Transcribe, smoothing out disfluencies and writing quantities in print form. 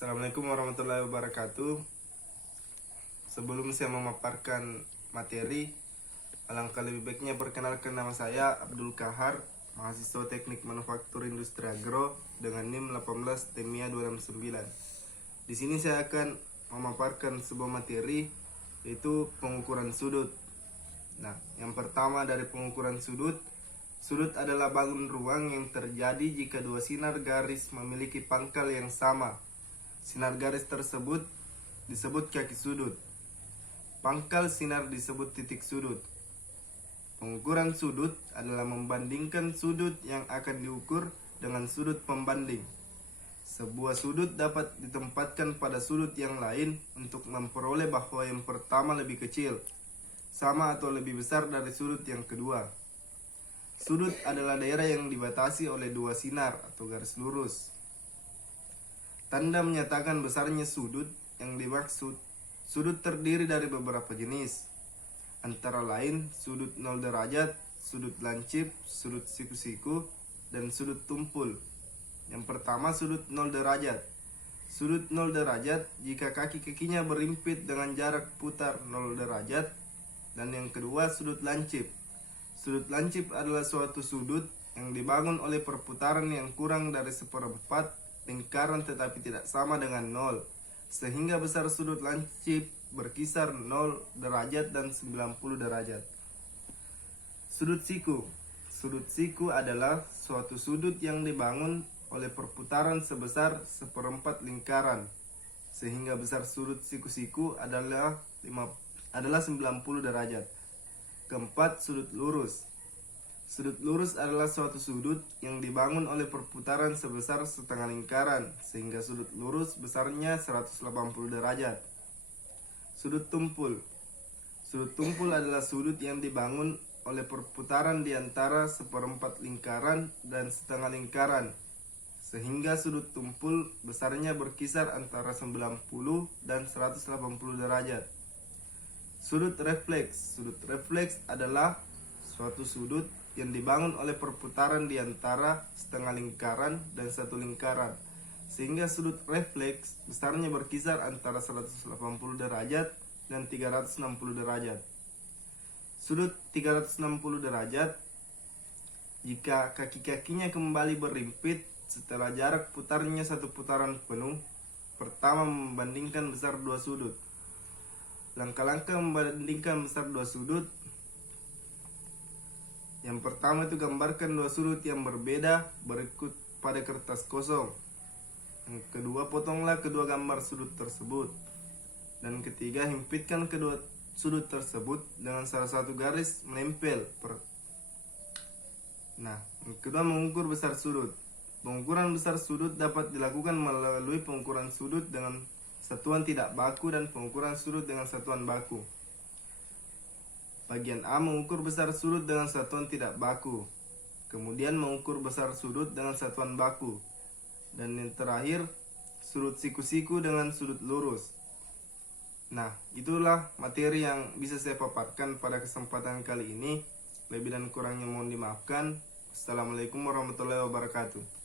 Assalamualaikum warahmatullahi wabarakatuh. Sebelum saya memaparkan materi, alangkah lebih baiknya perkenalkan nama saya Abdul Kahar, mahasiswa Teknik Manufaktur Industri Agro dengan NIM 18 TEMIA 269. Di sini saya akan memaparkan sebuah materi, yaitu pengukuran sudut. Nah, yang pertama dari pengukuran sudut. Sudut adalah bangun ruang yang terjadi jika dua sinar garis memiliki pangkal yang sama. Sinar garis tersebut disebut kaki sudut. Pangkal sinar disebut titik sudut. Pengukuran sudut adalah membandingkan sudut yang akan diukur dengan sudut pembanding. Sebuah sudut dapat ditempatkan pada sudut yang lain untuk memperoleh bahwa yang pertama lebih kecil, sama atau lebih besar dari sudut yang kedua. Sudut adalah daerah yang dibatasi oleh dua sinar atau garis lurus. Tanda menyatakan besarnya sudut yang dimaksud. Sudut terdiri dari beberapa jenis, antara lain sudut 0 derajat, sudut lancip, sudut siku-siku, dan sudut tumpul. Yang pertama, sudut 0 derajat. Sudut 0 derajat jika kaki-kakinya berimpit dengan jarak putar 0 derajat. Dan yang kedua, sudut lancip. Sudut lancip adalah suatu sudut yang dibangun oleh perputaran yang kurang dari seperempat lingkaran tetapi tidak sama dengan 0, sehingga besar sudut lancip berkisar 0 derajat dan 90 derajat. Sudut siku. Sudut siku adalah suatu sudut yang dibangun oleh perputaran sebesar seperempat lingkaran, sehingga besar sudut siku-siku adalah 90 derajat. Keempat, sudut lurus. Sudut lurus adalah suatu sudut yang dibangun oleh perputaran sebesar setengah lingkaran, sehingga sudut lurus besarnya 180 derajat. Sudut tumpul. Sudut tumpul adalah sudut yang dibangun oleh perputaran di antara seperempat lingkaran dan setengah lingkaran, sehingga sudut tumpul besarnya berkisar antara 90 dan 180 derajat. Sudut refleks. Sudut refleks adalah suatu sudut yang dibangun oleh perputaran di antara setengah lingkaran dan satu lingkaran, sehingga sudut refleks besarnya berkisar antara 180 derajat dan 360 derajat. Sudut 360 derajat jika kaki-kakinya kembali berimpit setelah jarak putarnya satu putaran penuh. Pertama, membandingkan besar dua sudut. Langkah-langkah membandingkan besar dua sudut. Yang pertama itu gambarkan dua sudut yang berbeda berikut pada kertas kosong. Yang kedua, potonglah kedua gambar sudut tersebut. Dan ketiga, himpitkan kedua sudut tersebut dengan salah satu garis menempel. Yang kedua, mengukur besar sudut. Pengukuran besar sudut dapat dilakukan melalui pengukuran sudut dengan satuan tidak baku dan pengukuran sudut dengan satuan baku. Bagian A, mengukur besar sudut dengan satuan tidak baku. Kemudian mengukur besar sudut dengan satuan baku. Dan yang terakhir, sudut siku-siku dengan sudut lurus. Nah, itulah materi yang bisa saya paparkan pada kesempatan kali ini. Lebih dan kurangnya mohon dimaafkan. Assalamualaikum warahmatullahi wabarakatuh.